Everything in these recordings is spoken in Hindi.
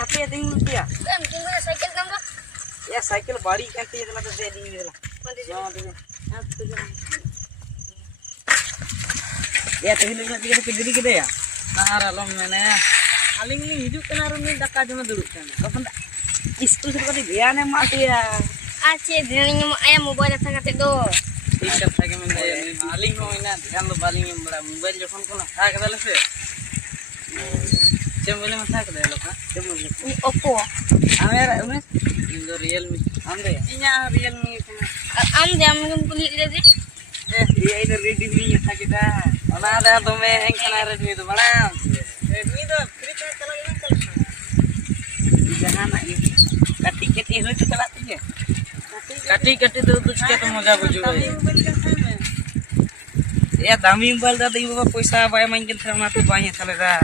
Apa ya tinggal dia? Kan tunggu cycle kan bro? Ya cycle bari kan dia telah terjadi ini lah. Ya tuh ini kita kediri kita ya. Nah, lo mana? Aling ni hidup kena rumah dakar cuma duduk kan. Kapan tak? Istu seperti dia nih mak ya. Aci dirinya mau ayam mau buat sangat itu. Ikat saya kemana ya? Aling mau ini, kan lo baling yang bela mobile telepon kau nak? Ah kita lepas. Jam boleh masak dah lo kan? Jam boleh. Ini Oppo. Amera, umes? Ini Realme. Amde ya? Ini Realme. Am dia mungkin beli dia sih. Iya ini Redmi nya kita. Mana ada tuh yang kena Redmi itu malam. Redmi tuh free charge kalau ini kalau. Jangan lagi. Kati itu juga latih ya. Kati tuh kita mau jago juga. Ya dami mobil dah ibu bapak पैसा bayar mainkan sama tuh banyak kali dah.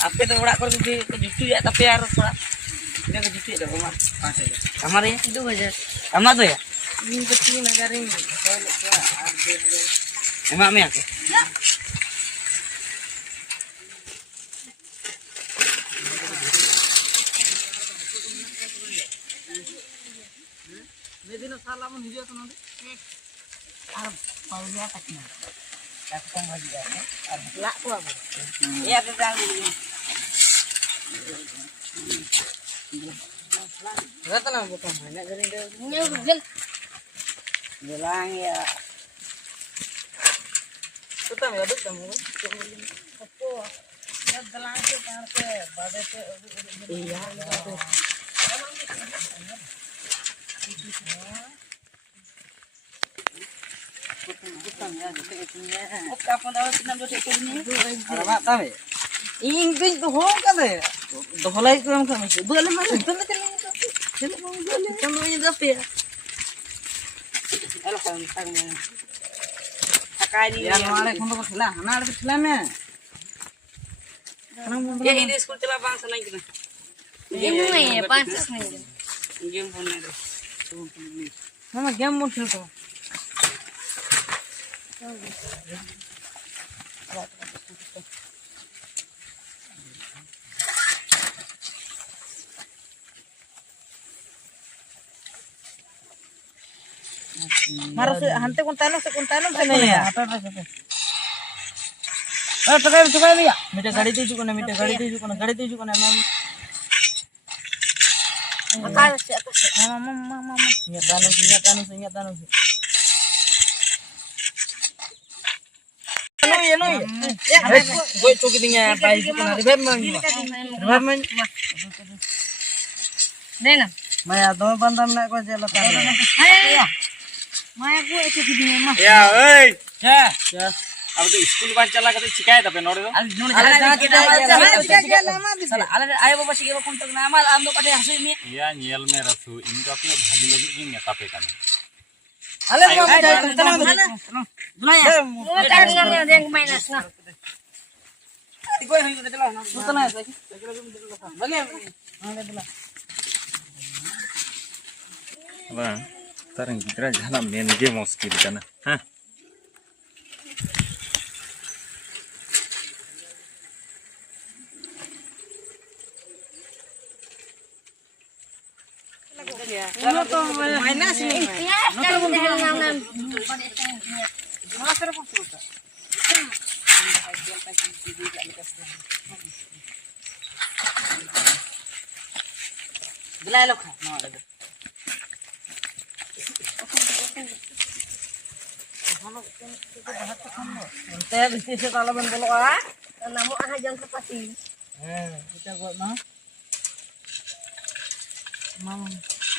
Apa tuh udah kalau jutu ya tapi harus udah. Dia jutu ya rumah. Kamar ya? 2000. Kamar tuh ya? Ini kecil negara ini. Emak me aku. Ya. Medina salaman hijau tu nanti. Arab mau dia taknya. Aku kan lagi ya. Lak tu apa? Iya tetang ini. Berapa nama bukan banyak dari dia. Ini udah. Bilang ya. Tutam ya tutam. Oppo. Ya dalam itu parke, badai itu. Iya. Tutam ya, jadi itunya. Kapan tahu kita buat ini? Ada apa tahu ya? Ingin tuh hoka deh. Dohlai itu yang kami. Boleh mana? Boleh terima kasih. Boleh. Kamu ini dapat ya? Alah kalau tangnya. Sakali. Ya mana kamu kau celah? Mana ada celah me? Ya ini sekolah celah bangsa naik kita. Ini mana ya? Pantas nih. Game pun ada. Mana game pun tu. Marah hantu kuntano sana ya. Apa. Coba ya. Minta गाड़ी तुझको ना गाड़ी तुझको ना ma'am. Akas. Mama. Ingat tanus. Ano. Ya, gue cukitinya apa itu kena reverman. Dena. Maya dua bantam nak kau jalan tanah. Ayo. Maya gue cukitinya mah. Ya, oi. Ya. अब तो स्कूल बात चला करते शिकायत अपने नोड़े दो अरे kita lama bisa ala ayo bapak sih bapak kontak nama ando pada hasil ini ya nyel me rasu ini tapi bhagi lagi ini tapi kan ala bapak tenang Dunaya. Mau taruh yang mainas nah. gue yang itu lah tenang lagi bagi ada dulu apa taring kira jalan main game mau skill kan hah mainas ini. Ya, sekarang kita hanam. Gelai lo kah? No ada. Nanti bisnis kalau benda lo ah. Namu ah jangan sepati. Kita buat mah. Mam.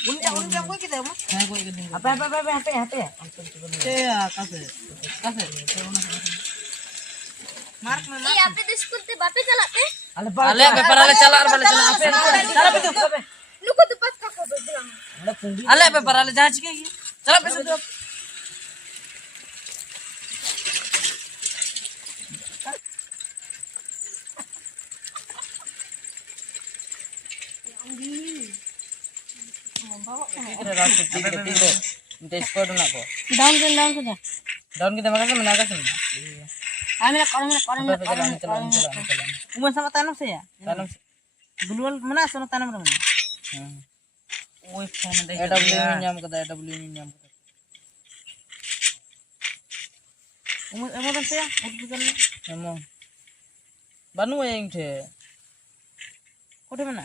Udah gue kita mah. Apa ya? Iya, kasih. Mark mana? Iya, apa itu school te bape cala te? Ale paper ale cala apa? Cala itu. Lu kok tepat kakak bilang. Ale paper ale jangan cik lagi. Cala pesan tu. Kita langsung tiga. Minta skor dulu nak kok. Down saja. Daun kita makan sama naga sini. Orang Telan. Umur sama tanam saya. Tanam. Duluan mana sana tanam mana? Woi, phone deh. AW nyam kata. Umur kan saya? Bukan. Emang. Banu yang deh. Kode mana?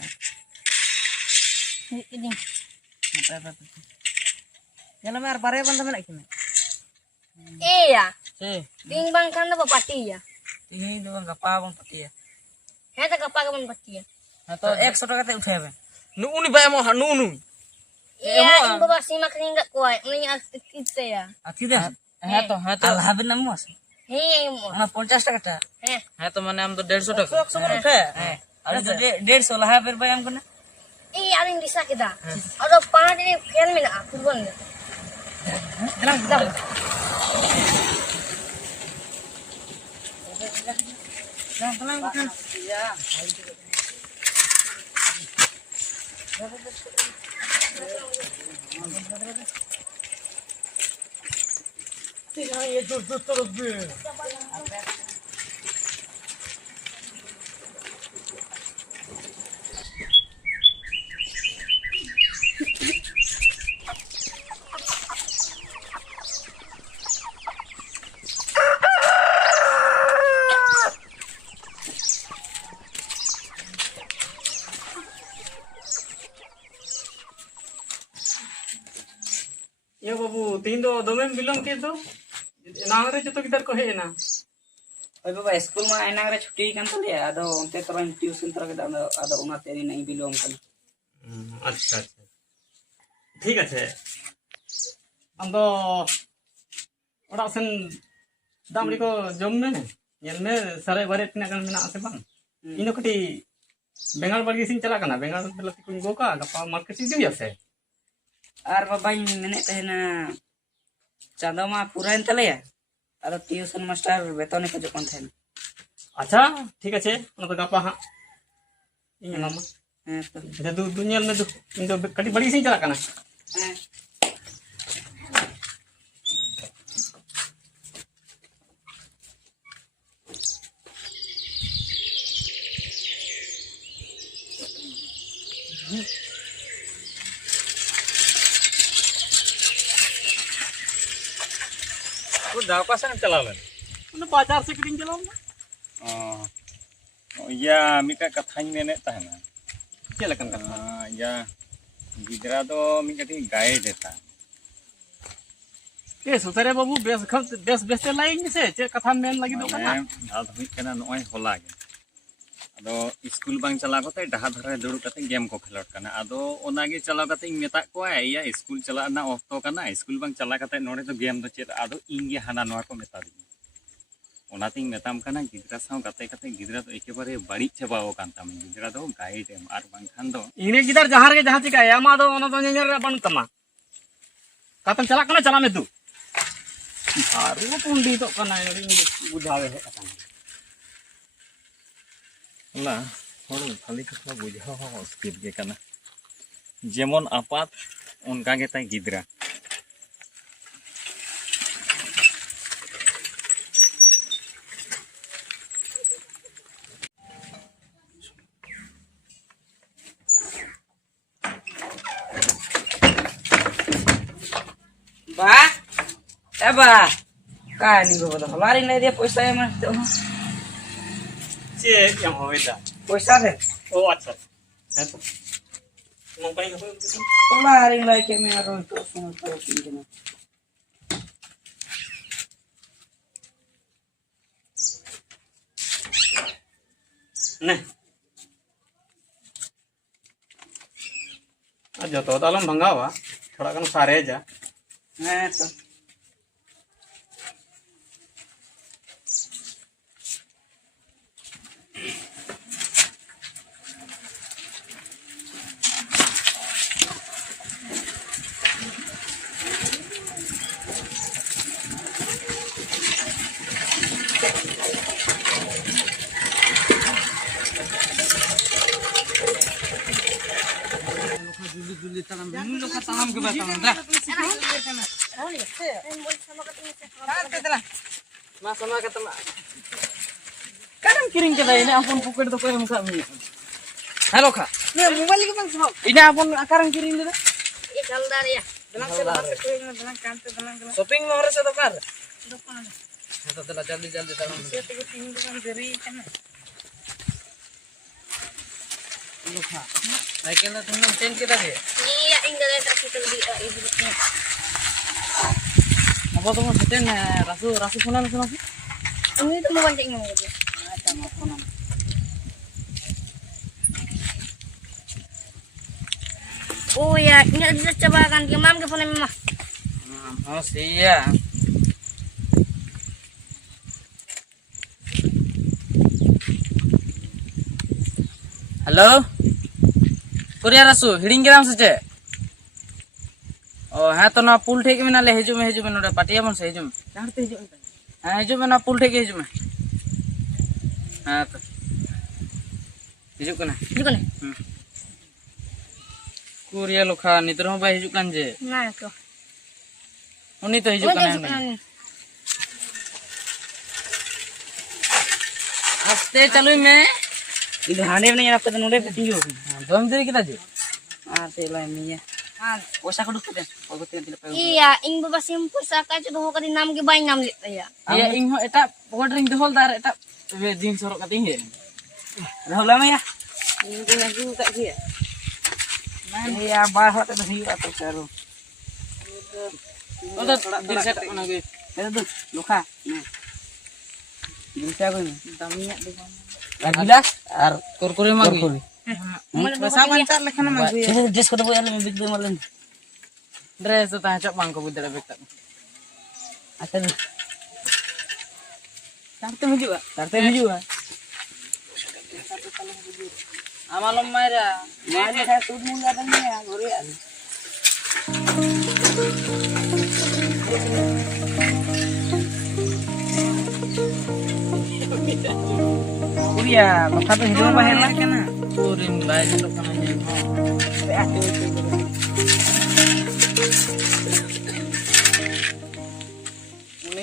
Ini. Apa? Jalan mer bare ban temen lagi. Iya, Eh, timbang kan apa pati ya? ini doang enggak apa-apa pati ya. Heta kapag man pati ya? Atau 100 kata udah apa? Nu ba mo nu. Iya, ibu pasti makin enggak kuat. Mending kita ya. Akida. Hato. Alhabin namos. Hei, mo. Ana 50 টাকা। Eh, hato মানে আম তো 150 টাকা। 100 টাকা। হ্যাঁ। আর তো 150 লাহাবের ভাই আমকো না। iya aling bisa kita. Ada panah ini kian mina aku pun. Tenang. Tenang. Iya. ये बाबू तीन दो दोमें बिलोंग के दो नांगरे जो तो किधर को है ना ओय बाबा स्कूल में आइना रे छुट्टी कान तो लिया आदो उनते तरह ट्यूशन तरह के आदो उना तेरी नहीं बिलोंग कन अच्छा ठीक है हम तो ओड़ा सेन दामड़ी को जम में येल में सारे बारे तना कन मेना से बांग इनो कटी बेंगाल बागी सिन चला कना बेंगाल बेला कुन गोका गपा मार्केट सी दिया से आर बाबा मेने तहना चांदा मा पूरा इन तले आरो ट्यूशन मास्टर वेतन को जो कोन थे अच्छा ठीक है ना तो गपा हां इन मामा हां तो दु दुनिया में इन तो कटी बड़ी सिन चला कना हां Udah apa sih celalan? उन बाजार से किटिंग चलाओ ना Oh iya, mika katanya nenek tahna. क्या लगन करना Ya, gidra to mika ti gaya deta. के सुतरे बाबू बेस बेस लाइन से चे कथा मेन लगी दो करना Dal hui kana noy hola ge. Ado school bang chala kate daha dhare duru kate game ko khelot kana. Ado onage chala kate ing meta ko iya school chala na okto kana school bang chala kate nore to game do chet ado inge hana noa ko meta di. Onating metam kana gidra saw kate gidra to ekebare bari chabao kan tam gidra do guide em ar bang khan do इने किधर जहार के जहां चिका यामा दो ओना तो नेर बन तमा कातन चला कना चला में तू हारू पुंडी तो कना बुझावे है कथा lah hor khali kata bujhao ho speed ge kana jemon apat onka ge tai gidra ba ka ni go to halaring na dia पैसा em to चे yang होवेदा पैसा de ओ अच्छा है तो मोबाइल को halaring la ke me aro to sun to pinjana ने आज जो तो दालम भंगावा थोड़ा कन सारे जा हां तो tanam. Lu kata tanam ke batang. Dah. Mas sama kata mak. Kadang kiring kita ini ampun pukul itu kau muka mi. Halo kak. Nih mobile lagi bang semua. Ini ampun akarang kiring dulu. Ih, saldar ya. Shopping mau harus atau kar? Atau telah jaldi tanam. Lu kak. Cycle lah tunggu ten kita deh. Iya, enggak ada kita di ibu-ibunya. Apa tuh mas ten rasu punan sana sih? Ini tuh mau pancingnya mau gitu. Sama punan. Oh ya, enggak bisa coba kan ke mam ke phone mama. Oh siya. Halo? Kuria rasu, hiring kiram saja. Oh, हाँ तो ना पुल ठेके में ना ले हिजू में नोड़े पाटिया मन से हिजू में चाहते हिजू में हाँ हिजू में ना पुल ठेके हिजू में हाँ तो हिजू कना Juga nih. कुरिया लोखा नितर हो भाई हिजू कान जे Nah, tuh. उन्हीं तो हिजू Oh, कना itu kan. हस्ते चलो मैं इधर हांडे नहीं आपका तो नोड़े पिटिंग हो दम दे किता जो हाँ ते ला मिया हाँ पोसा को दुख दे और गोते दिल पे Iya, ing baba simpul saka itu ho kadi nam ke bay nam lit ya. iya ing ho eta pokok ring dohol dar eta we din sorok kating he dohol lama ya ing ko lagi tak dia iya bahwa eta hiu atau saru oh tuh dir set mana gue eta tuh luka nah bisa gue tamnya di mana gilas ar kurkure mah gue basa mancar lekana mah gue ini dress ko boy alam big malan dress tuh tah cok mangko budara bekta Asal Tarte में juga. Amalom Maira. Maira saya tuh mula tanya Korean. Kuya, maka tuh hidup bahaya lah kana. Kurin bae hidup kana nya.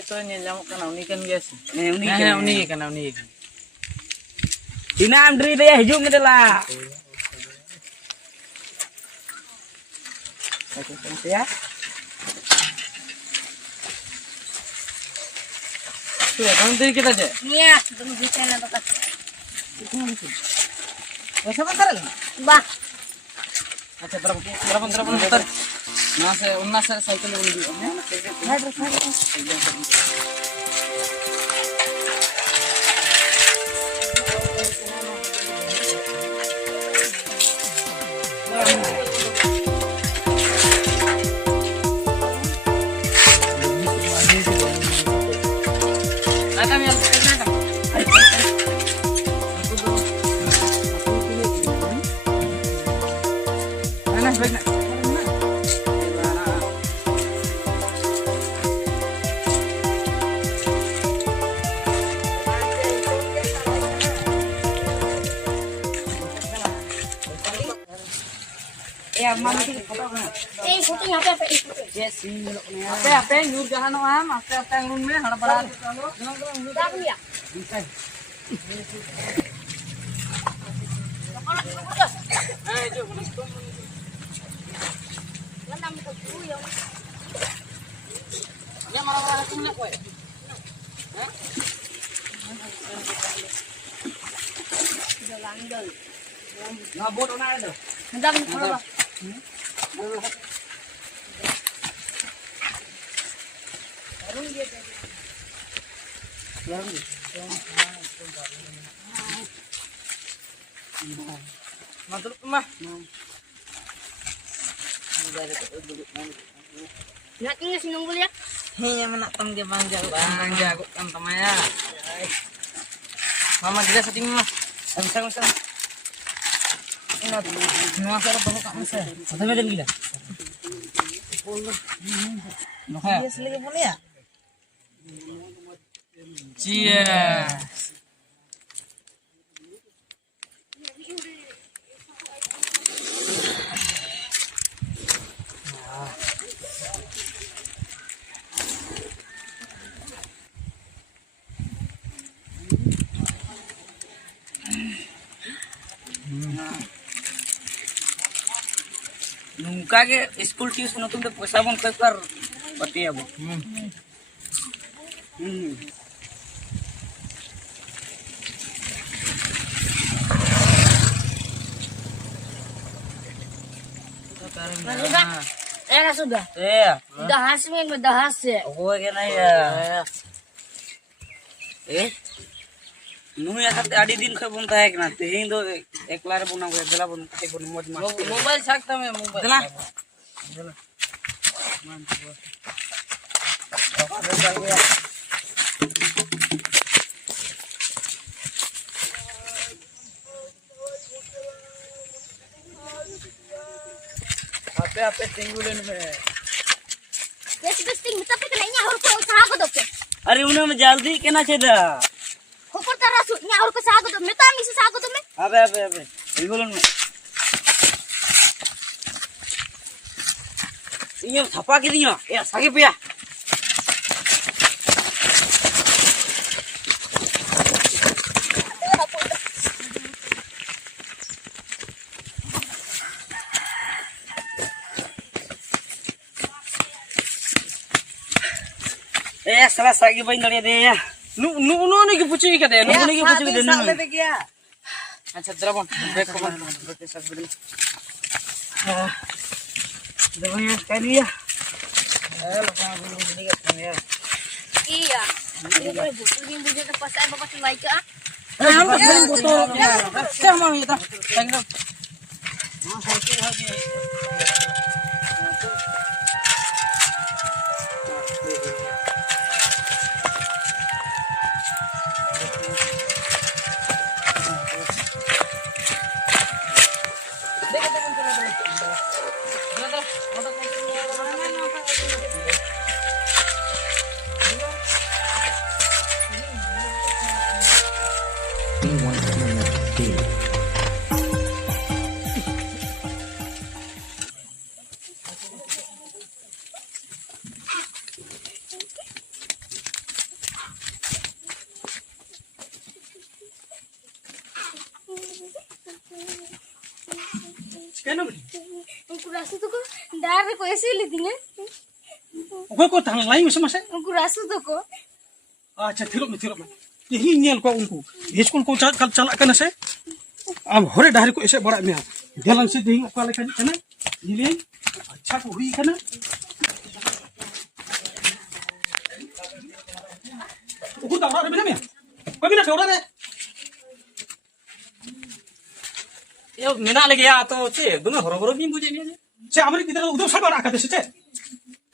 Itu nyamuk kana unikan guys. Unik kana unik. Dina Andri deh hijau medela. Oke ya. Tuh, kamu tadi kita aja. Iya, tunggu bisa na to kas. Wes bentar lagi. Bah, Acha berapa bentar. Nah, saya unas saya cycle dulu. Ya, mami foto kan. foto nya apa? Yes, apa nur jahan am, apa nur में हड़बड़ा चलो. Dah ya. bisa. Nam ko yo. Ya marah-marah kemana kowe? Hah? Langgal. Ngabot ona ada. Ndam ko. Mantul mah. Nggak tinggal sinunggul ya. Hanya menatang dia bangga kok kan temanya. Mama dia setting mah. Bisa. Ini semua cara bawa kak masa. Satu meter gila. Dia selagi boleh ya? Cheers. उनका के स्कूल ट्यूशन तुम तो पैसा बन कर पति अब sudah. eh Dahas min dahas ya. aku kena ya nu ya kate adi din khay bun tahe kana tehin do eklar buna ko dela bun kay bun mod mas mobile sakta me mobile dela apa tinggulen me Yes, besting tapi kenanya harus ko usaha ko dok. अरे उन्हें में जल्दी केना छेदा Hukur tara sunya harus ko usaha ko dok. Meta misi usaha ko dok me. अबे tinggulen me ini thapa ke dinya ya sage pia salah sagi bain dari dia nu nih kepucuk ikan deh nu nih kepucuk deh nu अच्छा द्रवन देख को बते सब बदल द्रवन ये कह लिया लोगों को बदल के यार Iya. Ini boleh butuh yang bujuk ke pasar bapak sih baik ah. हम तो sama itu tengok Kenapa? Aku rasa tuh kok dari ko esi lidinge. Kau tang lain masa? Aku rasa tuh kok. अच्छा थिरो में यही नेल को उनको स्कूल को कल चला करने से अब हरे डाहरी को ऐसे बड़ा में गलन से देही का लेखन करना नीले अच्छा को हुई करना उनको दावरा रे में कोई भी ना छोड़ा दे ये मेना लगे या तो चे दुमे हरो भी बुझे नहीं से हमारे किधर उधर सब रखा दे से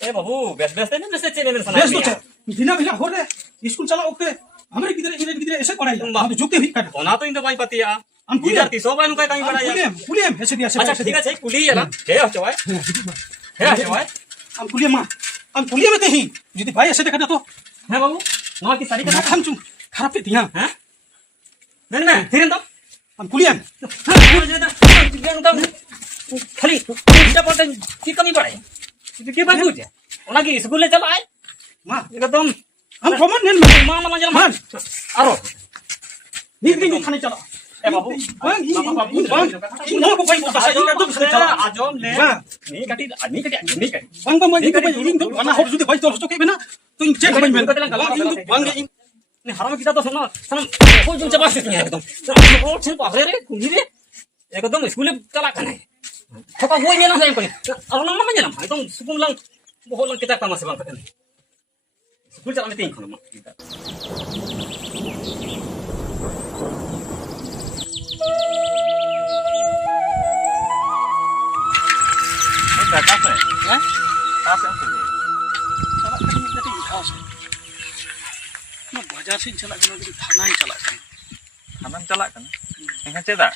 ए बाबू बेस ने बेस चे मेरे बेस तो सना बिना बिना हो रे स्कूल चला ओके हमारे किधर ऐसे पढ़ाई हम तो जुके भी कर ओना तो इन तो भाई पतिया हम इधर 300 बाय नु काय काई बड़ा या पुलियम ऐसे दिया अच्छा ठीक है कुली है ना हे हचवाय हे हचवाय हम पुलियम में ही यदि भाई ऐसे देखा तो है बाबू नौ की सारी का हम खराब पे दिया हैं नहीं फिर तो हम पुलियम खाली इटा पटे की कमी पड़े ಇದು ಕೆ ಬಾಗುಜೆ ಒಣಗಿ ಸ್ಕೂಲ್ ಚಲ ಆಯ್ ಮಾ एकदम हम कमन नेल मा मा जल मान आरो नी खाने चला ए बाबू बंग ई नो को भाई बोलता सही कर दो चला आजोम ले नी कटी बंग नी को भाई इन दो बना हो जुदे भाई तो के बिना तो इन चेक बन बंग इन ने हराम किता तो सुनो सनम हो जो जबा से एकदम ओ छिन पारे रे कुनी रे एकदम स्कूल चला कने थका हो ये ना सही कोनी और ना मा जलम एकदम सुकुन लंग बहुत lung kita kama sebang kene school चला में तीन खन kita कहाँ से हैं कहाँ से चला कर निकलते घास ना बाजार से चला के थाना ही चला कर खाना चला करना एंगन चेदा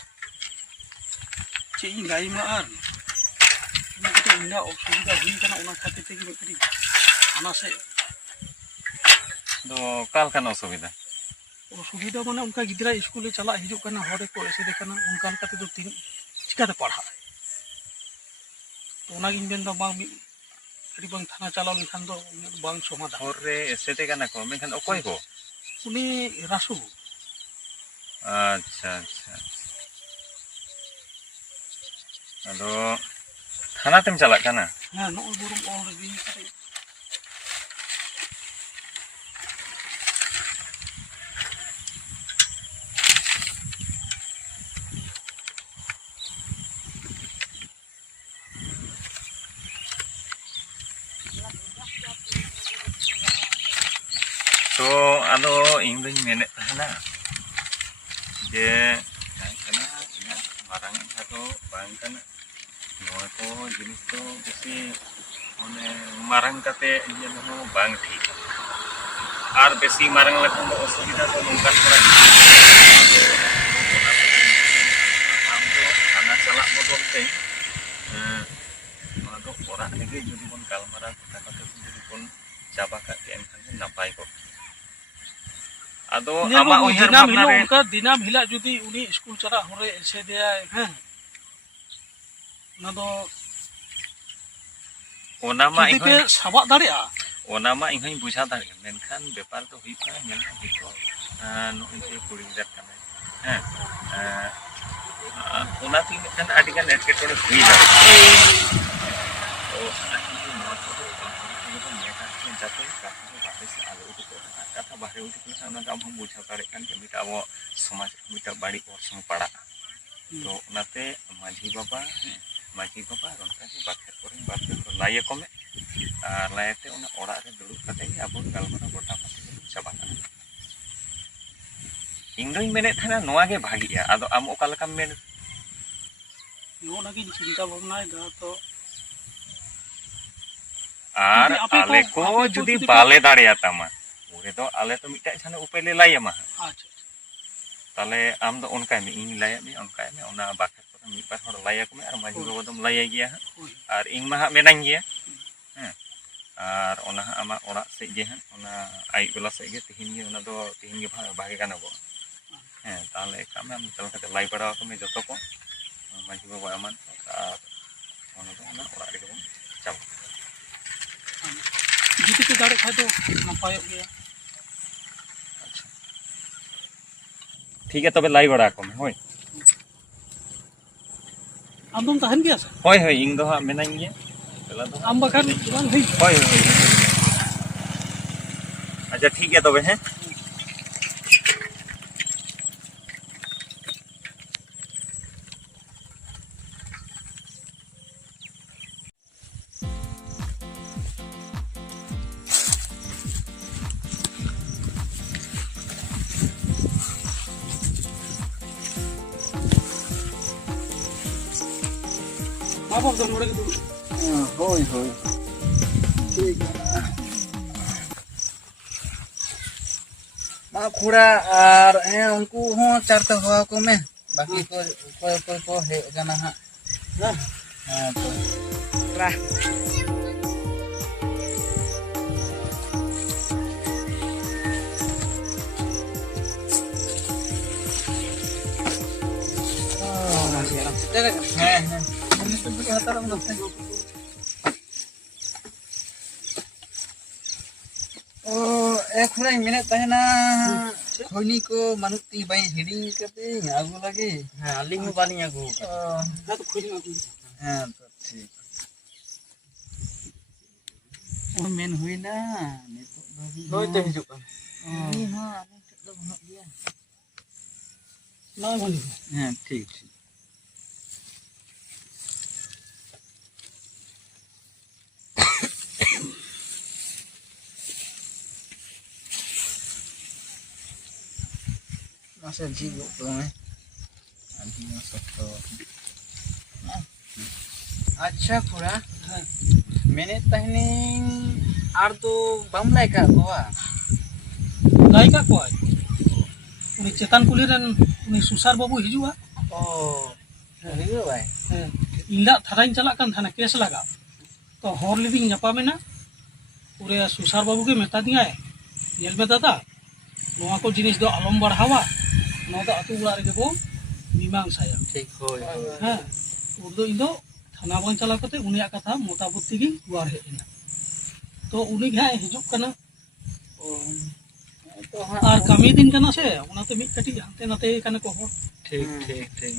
चे इन गाई में आर ना के इना असुविधा हुई करना उना खातिर ते की थाना से तो काल का असुविधा असुविधा माने उनका गिदरा स्कूल चला हिजु करना हरे को ऐसे देखना उनका लकाते दो तीन चिकाते पढ़ा तो उना गिन बेन दो बांग अड़ी बांग थाना चलाव लेखान दो बांग समाधान और रे एसेते काना को मेखान ओकोय को उनी रासु अच्छा अच्छा अदो थाना तेम चला करना हाँ नौ बुरुम और भी करे तो आदो इन दुñ मेने थाना जे kana marang itu bang kana noa ko jenis to besi one marang kate iya no bang ठीक ar besi marang lakan do osubida to nungkan orang amdo ana salak bodol te noa do orang lagi judi pun kalmara kata-kata judi pun coba ka tian kan napai kok ado ama ujar dinam bapna hilo re उनका dinam hila judi uni school चला हरे ऐसे दिया है ना तो ona ma जदी पे sabak दाड़िया ona ma inghoi buja dar menkhan bepar to hui pa nyel hito no je kuri dar kana ona ti kan adi kan etke tore hui dar to no to jate kata bahre uti kita ona am hum buja dare kan kemita abo somaj mita badi orsong pada to onate majhi baba ronka ke bakher korin bakher ko laye kome ar layete ona ora re dulu kate abo galmara gota kate chabana ingdoing mene thana noa ge bhagiya ado am oka lekam men नो लगी चिंता भावना है तो ar ale ko judi bale dareya tama ore do ale to mita chane upele laye ma अच्छा tale am do onka mi ing laye mi onka mi ona bakher ko mi par hor laye ko me ar majhi baba dom laye giya ar ing ma menang giya ar ona ama ora se ge ona ai bela se ge tihin ge ona do tihin ge bhage kana bo tale kame am tal kate lai para ko me joto ko majhi baba aman ar ona do ona ora re ko chab जदी पे दाड़े खाए तो नपाय गया ठीक है तबे लाई बड़ा को me hoy आम तुम तहन गया hoy hoy ing do ha menang ge bela do आम बखान बang हई hoy hoy अच्छा ठीक है तबे हैं आप अब मोड़े के होय होय ठीक मा खुड़ा और उनको हो चारते हुआ को में बाकी को हे जाना हा हां तो रा एक मिनट तहना खोनी को मनुती बाई हिडिंग करते आगू लगे हाँ लिंग बाली आगू ना तो खोज हां तो ठीक ओ मेन हुई ना नितो नोय ते हिजुक हां आने तो बनो गया ना बनी हां ठीक ठीक masa jigo to me adi masuk to अच्छा खुड़ा मैंने तहनी आर तो बम लायका कोआ लाइका को उनी चेतन कुली रन उनी सुसार बाबू हिजुआ ओ हिजो भाई इंदा थाराइन चला kan थाना केस लगा तो हर लिविंग जपा में ना पूरे सुसार बाबू के मेता दिया है नेल में दादा नोआ को जिनिस दो आलम बढ़ावा नोआ दो अतु उड़ा रे को मीमांसाया ठीक होय हां उर्दो इंदो थाना बन चला करते उनिया कथा मोताबुत्ती गी गुआर हे ना तो उनी घा हिजुक कना ओ तो हां और कमी दिन कना से उनाते मिट कटी हाते नाते कना को हो ठीक ठीक ठीक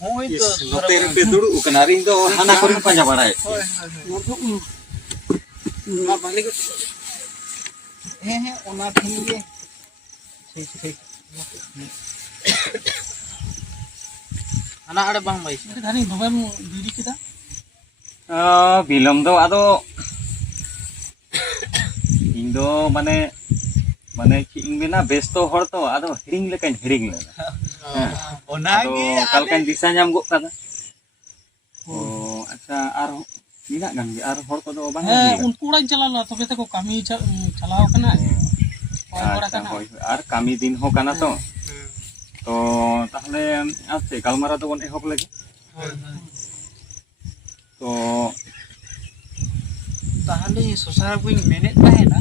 ᱦᱳᱭ ᱛᱚ ᱱᱚᱛᱮ ᱨᱮᱯᱮ ᱫᱩᱲᱩᱵ ᱠᱟᱱᱟ ᱟᱨ ᱤᱧ ᱫᱚ ᱦᱟᱱᱟ ᱠᱚᱨᱮ ᱯᱟᱸᱡᱟ ᱵᱟᱲᱟᱭᱮᱫ ᱢᱟ ᱵᱷᱟᱞᱮ ᱜᱮ ᱦᱮᱸ ᱚᱱᱟ ᱴᱷᱮᱱ ᱜᱮ ᱴᱷᱤᱠ ᱦᱟᱱᱟ ᱟᱲᱮ ᱵᱟᱝ ᱵᱟᱭ ᱫᱷᱟᱹᱨᱤ ᱫᱚᱢᱮᱢ ᱵᱤᱲᱤ ᱠᱮᱫᱟ ᱵᱤᱞᱚᱢ ᱫᱚ ᱟᱫᱚ ᱤᱧ ᱫᱚ ᱢᱟᱱᱮ ᱪᱮᱫ ᱤᱧ ᱢᱮᱱᱟ ᱵᱮᱥᱛᱚ ᱦᱚᱲ ᱛᱚ ᱟᱫᱚ ᱦᱤᱲᱤᱧ ᱞᱮᱠᱟᱧ ᱦᱤᱲᱤᱧ ᱞᱮᱱᱟ ᱟᱫᱚ ᱚᱱᱟᱜᱮ ᱚᱠᱟ ᱞᱮᱠᱟᱧ ᱫᱤᱥᱟᱹ ᱧᱟᱢ ᱜᱚᱫ ᱠᱟᱫᱟ ᱚ ᱟᱪᱪᱷᱟ ᱟᱨ ᱢᱮᱱᱟᱜ ᱜᱟᱱ ᱜᱮ ᱟᱨ ᱦᱚᱲ ᱠᱚᱫᱚ ᱵᱟᱝ ᱩᱱᱠᱩ ᱚᱲᱟᱜ ᱤᱧ ᱪᱟᱞᱟᱣ ᱞᱮᱱᱟ ᱛᱚᱵᱮ ᱛᱮᱠᱚ ᱠᱟᱹᱢᱤ ᱪᱟᱞᱟᱣ ᱠᱟᱱᱟ ᱟᱪᱪᱷᱟ ᱦᱳᱭ ᱟᱨ ᱠᱟᱹᱢᱤ ᱫᱤᱱ ᱦᱚᱸ ᱠᱟᱱᱟ ᱛᱚ ᱛᱚ ᱛᱟᱦᱞᱮ ᱟᱪᱪᱷᱟ ᱜᱟᱞᱢᱟᱨᱟᱣ ᱫᱚᱵᱚᱱ ᱮᱦᱚᱵ ᱞᱮᱜᱮ ᱛᱚ ᱛᱟᱦᱞᱮ ᱥᱚᱥᱟᱨ ᱵᱟᱹᱧ ᱢᱮᱱᱮᱫ ᱛᱟᱦᱮᱱᱟ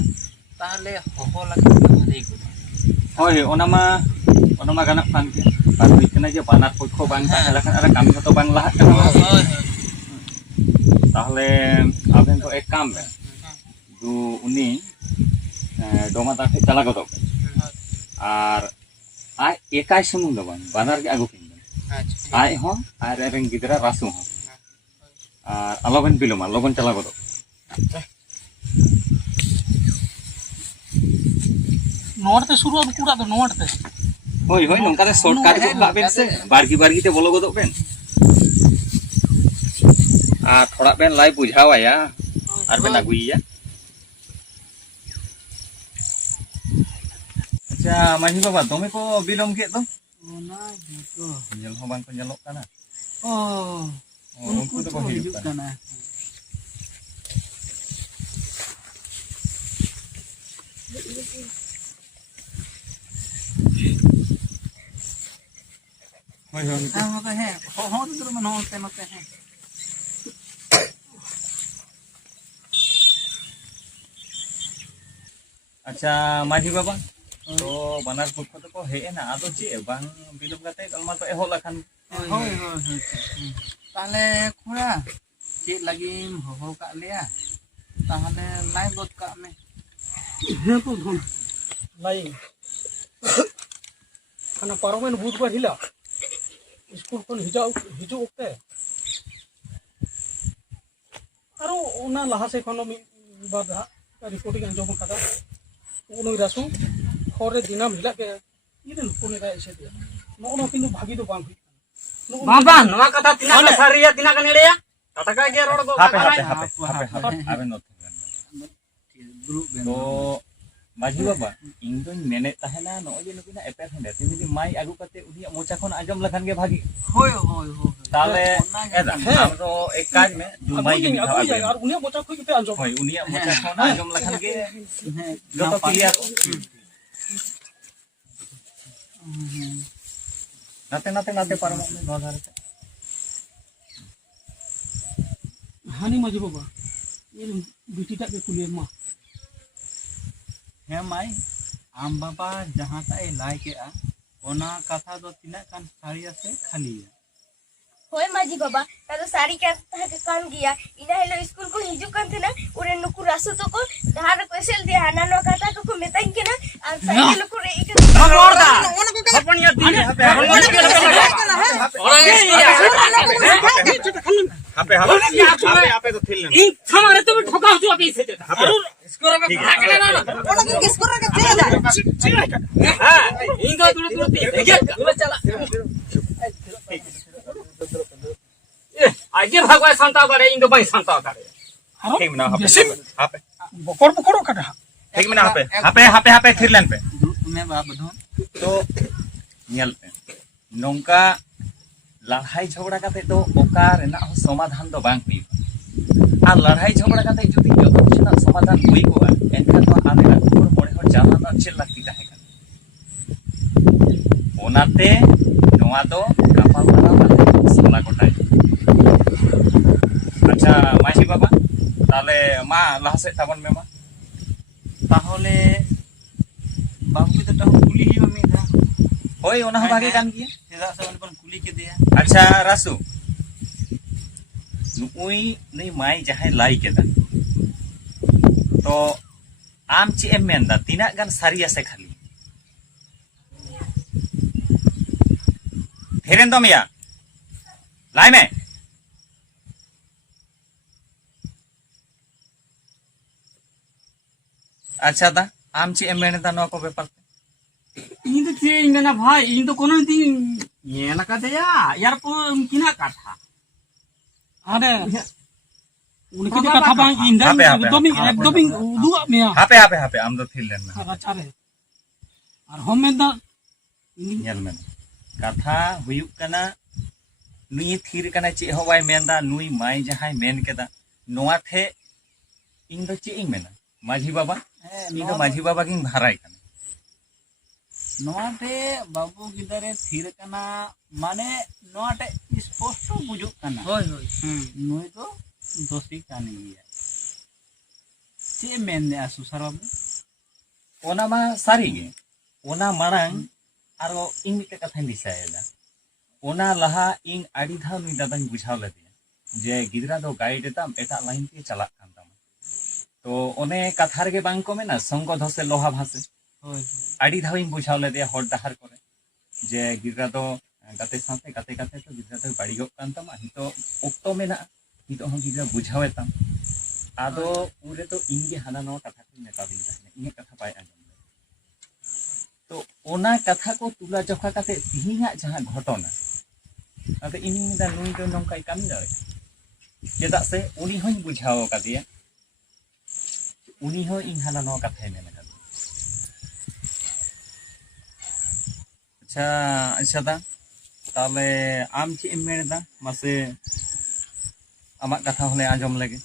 ᱛᱟᱦᱞᱮ ᱦᱚᱦᱚ ᱞᱮᱠᱷᱟᱱ ᱵᱷᱟᱞᱮ ᱠᱚᱜᱼᱟ ᱦᱳᱭ ᱚᱱᱟ ᱢᱟ ᱜᱟᱱᱚᱜ ᱠᱟᱱ ᱜᱮᱭᱟ ᱵᱟᱝ ᱦᱩᱭ ᱠᱟᱱᱟ ᱡᱮ ᱵᱟᱱᱟᱨ ᱯᱚᱠᱠᱷᱚ ᱵᱟᱝ ᱛᱟᱦᱮᱸ ᱞᱮᱠᱷᱟᱱ ᱟᱨ ᱠᱟᱹᱢᱤ ᱦᱚᱸᱛᱚ ᱵᱟᱝ ᱞᱟᱦᱟᱜ ᱠᱟᱱᱟ তাহলে আবেন তো এক কাম বে দু উনি ডোমাদা ঠে চালা গদক আর আই একাই সুমুং দো বাং বানার গে আগু কিন আই হো আর রেন গিদরা রাসু হো আর আলোবেন বিলমা লগন চালা গদক নোয়ারতে শুরু হবে কুড়া তো নোয়ারতে হই হই নংকাতে শর্টকাট গো কাবেন সে বারগি বলো গদক বেন আর থোড়া বেন লাই বুঝাওয়া আর বেন আগুইয়া আচ্ছা মাঝি বাবা তুমি কো বিলম কে তো ᱚᱱᱟ ᱜᱮᱛᱚ ᱧᱮᱞ ᱦᱚᱸ ᱵᱟᱝ ᱠᱚ ᱧᱮᱞᱚᱜ ᱠᱟᱱᱟ ᱩᱱᱠᱩ ᱫᱚᱠᱚ ᱦᱤᱡᱩᱜ ᱠᱟᱱᱟ ᱦᱳᱭ ᱦᱳᱭ ᱦᱮᱸ ᱦᱚᱸ ᱫᱩᱨ ᱢᱟᱱ ᱦᱚᱸ ᱛᱮᱱᱚᱛᱮ ᱦᱮᱸ ᱟᱪᱪᱷᱟ ᱢᱟᱹᱡᱷᱤ ᱵᱟᱵᱟ ᱛᱚ ᱵᱟᱱᱟᱨ ᱯᱚᱠᱠᱷᱚ ᱫᱚᱠᱚ ᱦᱮᱡ ᱮᱱᱟ ᱟᱫᱚ ᱪᱮᱫ ᱵᱟᱝ ᱵᱤᱞᱚᱢ ᱠᱟᱛᱮ ᱜᱟᱞᱢᱟᱨᱟᱣ ᱠᱚ ᱮᱦᱚᱵ ᱞᱮᱠᱷᱟᱱ ᱦᱳᱭ ᱛᱟᱦᱞᱮ ᱠᱷᱚᱲᱟ ᱪᱮᱫ ᱞᱟᱹᱜᱤᱫ ᱦᱚᱦᱚ ᱠᱟᱜ ᱞᱮᱭᱟ ᱛᱟᱦᱞᱮ ᱞᱟᱭ ᱜᱚᱫ ᱠᱟᱜ ᱢᱮ ᱦᱮᱸ ᱠᱚ ᱫᱷᱚᱱ লাই ᱠᱷᱟᱱᱟ ᱯᱟᱨᱚᱢᱮᱱ ᱵᱩᱫᱷᱵᱟᱨ ᱦᱤᱞᱳᱜ স্কুল ᱠᱷᱚᱱ ᱦᱤᱡᱩᱜ ᱚᱠᱛᱮ ᱟᱨᱚ ᱚᱱᱟ ᱞᱟᱦᱟ ᱥᱮᱫ ᱠᱷᱚᱱ ᱢᱤᱫ ᱵᱟᱨ ᱫᱷᱟᱣ ᱨᱤᱯᱳর্টিং ᱟᱸᱡᱚᱢ ᱟᱠᱟᱫᱟ ᱩᱱᱩᱭ ᱨᱟᱥᱩ ᱦᱚᱨ ᱨᱮ ᱫᱤᱱᱟᱹᱢ ᱦᱤᱞᱳᱜ ᱜᱮ ᱤᱧᱨᱮᱱ ᱦᱚᱯᱚᱱ ᱮᱨᱟᱭ ᱮᱥᱮᱫᱮᱭᱟ ᱱᱚᱜᱼᱚ ᱱᱚᱣᱟ ᱠᱤᱱᱛᱩ ᱵᱷᱟᱹᱜᱤ ᱫᱚ ᱵᱟᱝ ᱦᱩᱭᱩᱜ ᱠᱟᱱᱟ Baba, nova kata tina ka sariya tina ka niriya. Tataka ge rod go. hape aben not ᱫᱩᱲᱩᱵ ᱵᱮᱱ ᱛᱚ ᱢᱟᱹᱡᱷᱤ ᱵᱟᱵᱟ ᱤᱧ ᱫᱚᱧ ᱢᱮᱱᱮᱫ ᱛᱟᱦᱮᱱᱟ ᱱᱚᱜᱼᱚᱭ ᱡᱮ ᱱᱩᱠᱤᱱᱟᱜ ᱮᱯᱮᱨ ᱦᱮᱸᱰᱮᱡ ᱡᱩᱫᱤ ᱢᱟᱭ ᱟᱹᱜᱩ ᱠᱟᱛᱮ ᱩᱱᱤᱭᱟᱜ ᱢᱚᱪᱟ ᱠᱷᱚᱱ ᱟᱸᱡᱚᱢ ᱞᱮᱠᱷᱟᱱ ᱜᱮ ᱵᱷᱟᱹᱜᱤ ᱦᱳᱭ তাহলে এদা আম তো এক কাজ মে দুমাই গে মিঠা আগে আর উনিয়াᱜ ᱢᱚᱪᱟ ᱠᱷᱚᱡ ᱜᱮᱯᱮ ᱟᱸᱡᱚᱢ হয় উনিয়াᱜ মোচা খন আঁজᱚᱢ লেখান গে যত ক্লিয়ার নাতে পারমো নো ধারে হানি মাঝি বাবা এর বিটিটাকে কুলিয়ে মা ᱦᱮᱸ ᱢᱟᱭ ᱟᱢ ᱵᱟᱵᱟ ᱡᱟᱦᱟᱸᱴᱟᱜ ᱮ ᱞᱟᱭ ᱠᱮᱜᱼᱟ ᱚᱱᱟ ᱠᱟᱛᱷᱟ ᱫᱚ ᱛᱤᱱᱟᱹᱜ ᱜᱟᱱ ᱥᱟᱹᱨᱤᱭᱟ ᱥᱮ ᱠᱷᱟᱹᱞᱤᱭᱟ ᱦᱳᱭ ᱢᱟᱹᱡᱷᱤ ᱵᱟᱵᱟ ᱛᱟᱫᱚ ᱥᱟᱹᱨᱤ ᱠᱟᱛᱷᱟ ᱠᱟᱱ ᱜᱮᱭᱟ ᱤᱱᱟᱹ ᱦᱤᱞᱳᱜ ᱥᱠᱩᱞ ᱠᱚ ᱦᱤᱡᱩᱜ ᱠᱟᱱ ᱛᱟᱦᱮᱱᱟ ᱩᱱᱨᱮ ᱱᱩᱠᱩ ᱨᱟᱥᱩ ᱛᱟᱠᱚ ᱰᱟᱦᱟᱨ ᱨᱮᱠᱚ ᱮᱥᱮᱞ ᱫᱤᱭᱟ ᱦᱟᱱᱟ ᱱᱚᱣᱟ ᱠᱟᱛᱷᱟ ᱠᱚᱠᱚ ᱢᱮᱛᱟᱧ ᱠᱟᱱᱟ ᱟᱨ ᱥᱟᱭᱠᱮᱞ ᱠᱚ ᱨᱮᱡ ᱠᱟᱛᱮ Rorda. Haponiya dine. hape to thillen In thamare to ঠকা হতো আপনি সেটা। স্কোর হবে ভাগলে না। ওনা কি স্কোর কে চেয়ে যায় হ্যাঁ, ইন তো দূর দূর দেখে দূরে চালা। আগে ভাগওয়াই শান্তা করে ইন তো বাই শান্তা করে। ঠিক না hape বকর বকর কাটা ঠিক না hape thirlen pe ᱫᱩᱲᱩᱵ ᱢᱮ ᱵᱟ ᱵᱚᱫᱷᱚᱱ तो nyel pe nongka लड़ाई झगड़ा कते तो ओका रेना समाधान तो बांग हुई आ लड़ाई झगड़ा कते जुदी जतो किछना समाधान हुई को एनखान तो आले ना और मोड़े हो जाना ना चेल लगती ताहे का ओनाते नोआ तो कापाल मारा ताहे सोला कोटाय अच्छा माही बाबा ताले मा लासे ताबन में मा তাহলে বাবু গিᱫᱟᱹᱴᱟ কুলি ᱦᱤᱭᱩᱜᱼᱟ ᱢᱤᱫ ᱫᱷᱟᱣ होय ओना भागे कान गिया ᱪᱮᱫᱟᱜ ᱥᱮ ᱩᱱᱤ ᱵᱚᱱ ᱠᱩᱞᱤ ᱠᱮᱫᱮᱭᱟ अच्छा रासु नुई नहीं माई जहां लाई केदा तो आम चे एम मेंदा तीना गान सारिया से खाली फेरेन दो मिया लाई में अच्छा दा आम चे एम मेंदा नो को बेपार इन तो चे इन ना भाई इन तो कोनो दिन ये ना कहते यार पर किना कथा अरे उनके जो कथा बांग इन हापे, हापे, एकदम उदुआ में हापे हापे हापे आम दो फिर लेना अच्छा रे और हम में दा ñel men katha huyuk kana nui thir kana che ho bai menda nui mai jahai men keda noa the ing do che ing mena माझी बाबा नी तो माझी बाबा किंग भाराई kana नोआते बाबू गिदरे थीर कना माने नोआटे स्पष्ट बुजुक कना होय होय नुई तो दोषी कानी गया चे मेन आसु sir Babu ona ma sari ge ona marang aro ing mite katha disayeda ona laha ing adi dha nui dadang buchhaw lede je gidra do guide etam eta line te chalak kan tama to one kathar ge bang ko mena songo dhose loha bhase होय adi dha ing buchhaw lede hor dahar kore je gidra do gate sate gate gate to gidra do badi gok kan tama hito okto mena hito hon gidra buchhaw etam ado ure to inge hana no katha ko meta din tahne inge katha pai anjom तो ओना कथा को तुला जोखा काते तिहिङा जहां घटना अते इनि दा नुई तो नंकाय कामी दारे चेदा से उनी हों बुझाओ कादिया उनी हो इन हाना नो कथा ने लगा अच्छा अच्छा दा ताले आम ची एमेर दा मासे आमा कथा होले आजम लगे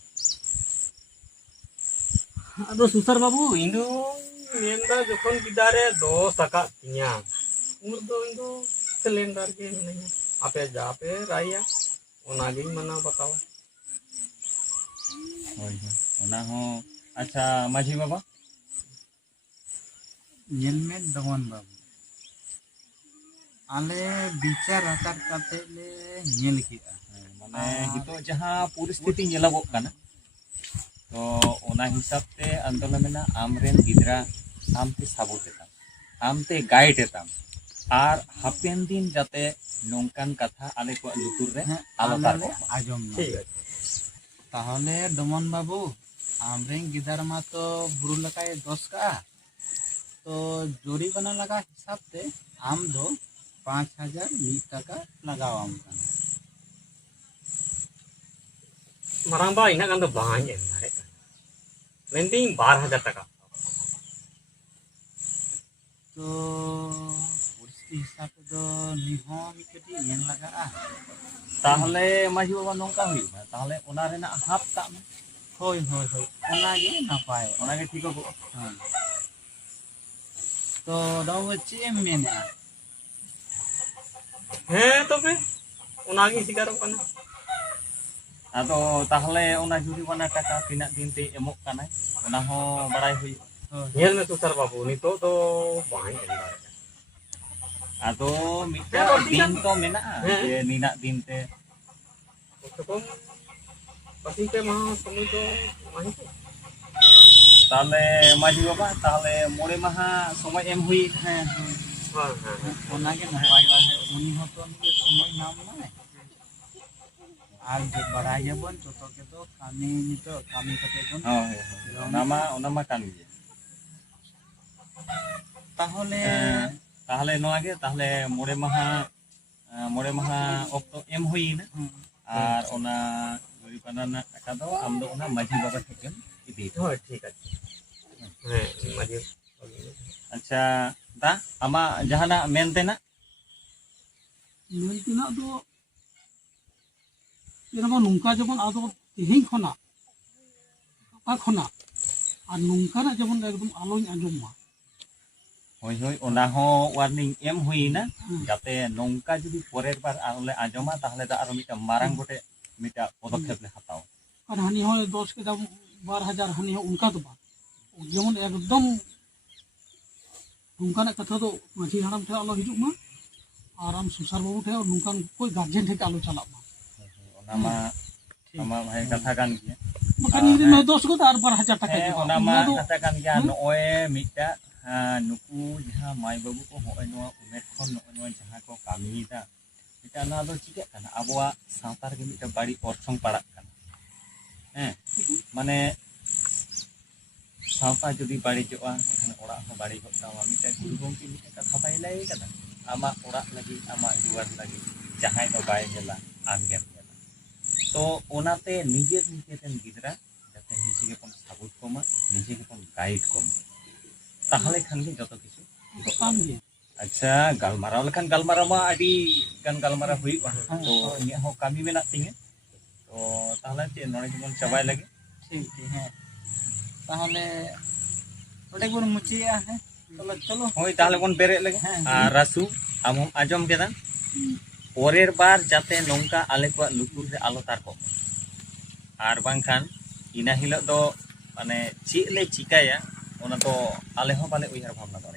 अदो सुसर बाबू इंदो मेंदा जखन गिदारे 10 टाका तिया उमर दो इंदो सिलेंडर के नहीं आपे जापे राया ओनागी मना बताओ होय होय ओना हो अच्छा माझी बाबा ñel में दमन बाबू आले विचार आकार काते ले ñel किया माने हितो जहां परिस्थिति नेलागोग काना तो ओना हिसाब ते आंदोलन में आमरेन गिदरा आमते साबुत एताम Amte guide Etham are happen दिन जाते नोंकान कथा आले को लुतुर रे आलो तार को आजम ठीक है ताहले दमन बाबू आमरेन गिदार मा तो बुरु लकाय 10 का तो जोरी बना लगा हिसाब ते आम दो 5000 टाका लगाव आम काना marang ba ina kan do banyak nare mending 12000 टाका तो परिस्थिति हिसाब ते दो निहो मिकटी ñel लगा ताहले माझी बाबा नोंका हुई ताहले ओना रेना हाफ ता में होय होय होय ओना गे नापाय ओना के ठीक हो हाँ। तो दाव चे मेना हे तो पे ओनागी सिगारो kana आदो ताहले ओना जुरी बना टाका तिना दिन ते एमोक काना ओना हो बड़ाई हुई nyel me susar babu nito do banyak nare आदो मिटा दिन तो मेना जे निना दिन ते तो pasti ke mah समय तो वहीं पे ताहले माझी बाबा ताहले मोरे महा समय एम हुई है हां हां ओना गे नापाय बाहे उनी हो तो के समय नाम ना आर जे बड़ाई बन तो के तो कामी नितो कामी कते बन ओना मा कान गे ताहले ताहले नोआ गे ताहले मोरे महा ऑक्टो एम हुई ना आर ओना जोरी बनाना टाका दो आम दो ओना माझी बाबा ठेकेन इदी हो ठीक है हैं माजे अच्छा दा आमा जहाना मेनते ना मेंtina do एरबा नुंका जबन आदो तेहिं खना का खना और नुंका ना जबन एकदम आलोኝ आंजम मा होय होय ओना हो वार्निंग एम हुई ना जाते नोंका जुदी परेर बार आले आजमा ताहले दा आरो मिटा मारांग गोटे मिटा पदक्षेप ले हताओ और हानि हो 10 के दाम 12000 हानि हो उनका तो बात जेमन एकदम नुंका ना कथा तो माझी हराम थे आलो हिजुक मा आराम सुसार बाबू थे और नुंका कोई गार्जियन थे आलो चला मा ओना मा आमा भाई कथा कान गया Bukan ini no dos ko tar par hajar taka. ᱚᱱᱟ ᱢᱟ ᱠᱟᱛᱷᱟ ᱠᱟᱱ ᱜᱮᱭᱟ ᱱᱚᱜᱼᱚᱭ ᱢᱤᱫᱴᱟᱜ ᱱᱩᱠᱩ ᱡᱟᱦᱟᱸ ᱢᱟᱭ ᱵᱟᱹᱵᱩ ᱠᱚ ᱱᱚᱜᱼᱚᱭ ᱱᱚᱣᱟ ᱩᱢᱮᱨ ᱠᱷᱚᱱ ᱱᱚᱜᱼᱚᱭ ᱱᱚᱣᱟ ᱡᱟᱦᱟᱸ ᱠᱚ ᱠᱟᱹᱢᱤᱭᱮᱫᱟ ᱢᱤᱫᱴᱟᱝ ᱱᱚᱣᱟ ᱫᱚ ᱪᱤᱠᱟᱹᱜ ᱠᱟᱱᱟ ᱟᱵᱚᱣᱟᱜ ᱥᱟᱶᱛᱟ ᱨᱮᱜᱮ ᱢᱤᱫᱴᱟᱝ ᱵᱟᱹᱲᱤᱡ ᱚᱨᱥᱚᱝ ᱯᱟᱲᱟᱜ ᱠᱟᱱᱟ ᱦᱮᱸ ᱢᱟᱱᱮ ᱥᱟᱶᱛᱟ ᱡᱩᱫᱤ ᱵᱟᱹᱲᱤᱡᱚᱜᱼᱟ ᱮᱱᱠᱷᱟᱱ ᱚᱲᱟᱜ ᱦᱚᱸ ᱵᱟᱹᱲᱤᱡᱚᱜ ᱛᱟᱢᱟ ᱢᱤᱫᱴᱟᱝ ᱜᱩᱨᱩ ᱜᱚᱢᱠᱮ ᱢᱤᱫᱴᱟᱝ ᱠᱟᱛᱷᱟ ᱵᱟᱭ ᱞᱟᱹᱭ ᱠᱟᱫᱟ ᱟᱢᱟᱜ ᱚᱲᱟᱜ ᱞᱟᱹᱜᱤᱫ ᱟᱢᱟᱜ ᱫᱩᱣᱟᱹᱨ ᱞᱟᱹᱜᱤᱫ ᱡᱟᱦᱟᱸᱭ ᱫᱚ ᱵᱟᱭ ᱧᱮᱞᱟ ᱟᱢᱜᱮᱢ ᱧᱮᱞᱟ ᱛᱚ ᱚᱱᱟᱛᱮ ᱱᱤᱡᱮᱨᱮᱱ ᱜᱤᱫᱽᱨᱟᱹ ᱡᱟᱛᱮ ᱱᱤᱡᱮ ᱜᱮᱵᱚᱱ ᱥᱟᱵᱩᱛ ᱠᱚᱢᱟ ᱱᱤᱡᱮ ᱜᱮᱵᱚᱱ ᱜᱟइड ᱠᱚᱢᱟ তাহলে খান ᱜᱮ ᱡᱚᱛᱚ ᱠᱤᱪᱷᱩ ᱟᱪᱪᱷᱟ ᱜᱟᱞᱢᱟᱨᱟᱣ ᱞᱮᱠᱷᱟᱱ ᱜᱟᱞᱢᱟᱨᱟᱣ ᱢᱟ ᱟᱹᱰᱤ ᱜᱟᱱ ᱜᱟᱞᱢᱟᱨᱟᱣ ᱦᱩᱭᱩᱜᱼᱟ ᱛᱚ ᱤᱧᱟᱹᱜ ᱦᱚᱸ ᱠᱟᱹᱢᱤ ᱢᱮᱱᱟᱜ ᱛᱤᱧᱟᱹ ᱛᱚ তাহলে ᱪᱮᱫ ᱱᱚᱰᱮ ᱜᱮᱵᱚᱱ ᱪᱟᱵᱟᱭ ᱞᱟᱹᱜᱤᱫ ठीक है हाँ ताहले ओटे बोन मुचिया है चलो चलो ᱦᱳᱭ ᱛᱟᱦᱞᱮ ᱵᱚᱱ ᱵᱮᱨᱮᱫ ᱞᱮᱜᱮ ᱟᱨ ᱨᱟᱥᱩ ᱟᱢ ᱦᱚᱢ ᱟᱸᱡᱚᱢ ᱠᱮᱫᱟ ᱯᱚᱨᱮᱨ ᱵᱟᱨ ᱡᱟᱛᱮ ᱱᱚᱝᱠᱟ ᱟᱞᱮ ᱠᱚᱣᱟᱜ ᱞᱩᱛᱩᱨ ᱨᱮ ᱟᱞᱚ ᱛᱟᱨᱠᱚᱜ ᱟᱨ ᱵᱟᱝᱠᱷᱟन ᱤᱱᱟᱹ ᱦᱤᱞᱳᱜ ᱫᱚ ᱢᱟᱱᱮ ᱪᱮᱫ ᱞᱮ ᱪᱤᱠᱟᱹᱭᱟ ᱚᱱᱟ ᱫᱚ ᱟᱞᱮ ᱦᱚᱸ ᱵᱟᱞᱮ ᱩᱭᱦᱟᱹᱨ ᱵᱷᱟᱵᱽᱱᱟ ᱫᱟᱲᱮᱭᱟᱜᱼᱟ